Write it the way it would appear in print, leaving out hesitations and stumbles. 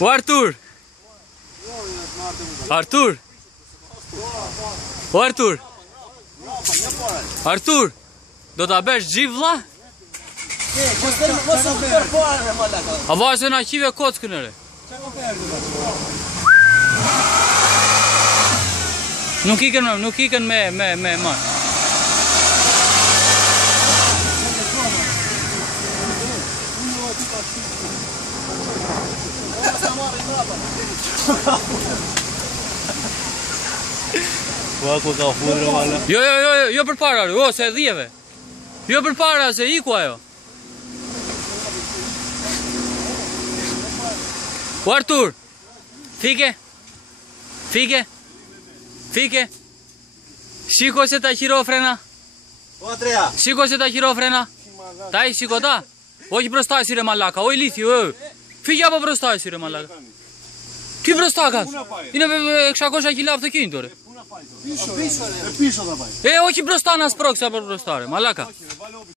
O Artur! Artur! O Artur! Artur! Do ta besh gjip vlla? A vazhë na qive kockën ere. Nuk ikën me marë. Jo për para, jo se dhjeve. Jo për para se iku ajo. O Artur, fike. Shiko se ta qiro frena. O Atreja. Shiko se ta qiro frena. Taj, shiko ta. O që brostaj sire malaka, o i lithi, o. Fika po brostaj sire malaka. Ty brostakat. Ine kësha kosha ki lap të kynë tëre. E pisho da baj. O që brostana s'prok sa për brostare, malaka.